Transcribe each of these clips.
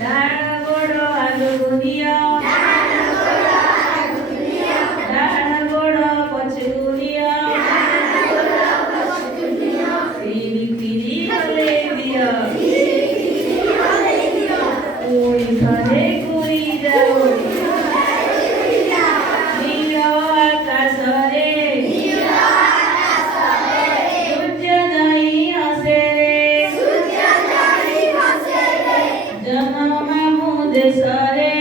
डाळ गोड आलुनिया डाळ गोड पचगुनिया फिरी फिरी हले दिया कोई घरे कोई जाओ नील आकाशरे सूर्य नहीं हसे जन्म मुदेशरे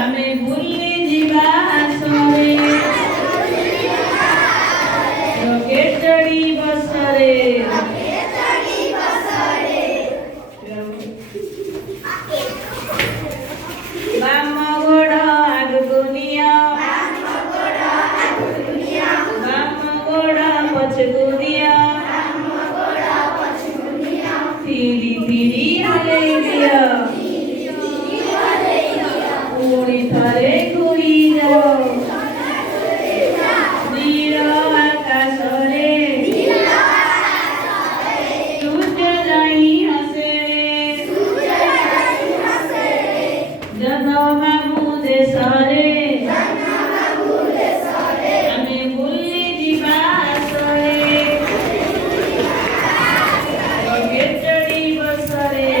आमे भूली जीवा आसरे रॉकेट चढ़ी बसरे बाम गोड़ आगुनिया बाम गोड़ पचगुनिया फिरी फिरी हले दिया पूरी थरे कोई जाओ नील आकाशरे सूर्य नहीं हसे जन्म मुदेशरे आमे भूली जीवा आसरे रॉकेट चढ़ी बसरे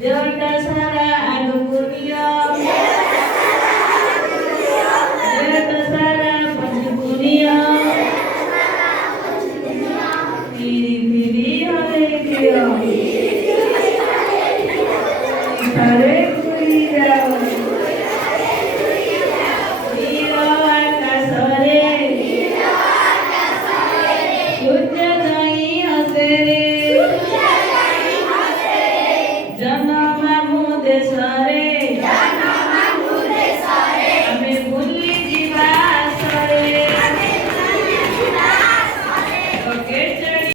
देवता सारा आगुनिया देवता सारा पचगुनिया फिरी फिरी हले दिया हरे